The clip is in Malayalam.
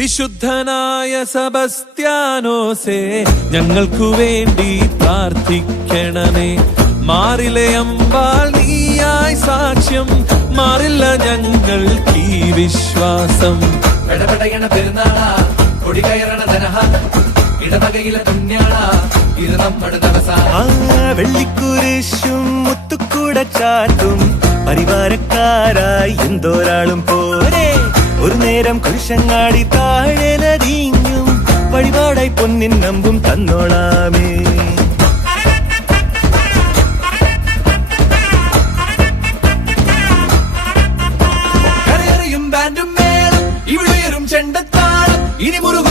വിശുദ്ധനായ സെബസ്ത്യാനോസേ, ഞങ്ങൾക്കു വേണ്ടി പ്രാർത്ഥിക്കണമേ. മാറിലെ അമ്പാൽ നീയായി സാക്ഷ്യം, മാറില്ല ഞങ്ങൾക്ക് ഈ വിശ്വാസം. പെടപെടയണ പെരുന്നാളാ, കൊടികയറണ ധനഹ, ഇടവകയിലെ പുണ്യാളാ, ഇത് നമ്മുടെ ദിവസം. വെള്ളിക്കുരിശും മുത്തുക്കൂട ചാട്ടും പരിവാരക്കാരായി എന്തോരാളും പോരെ. ഒരു നേരം കുരിശങ്ങാടി താഴെലതിങ്ങും വഴിപാടായി പൊന്നിൻ നമ്പും തന്നോളാമേ. കരയറിയും ബാൻഡും മേളം, ഇവിടെ ഉയരും ചെണ്ടത്താളം, ഇനി മുറുക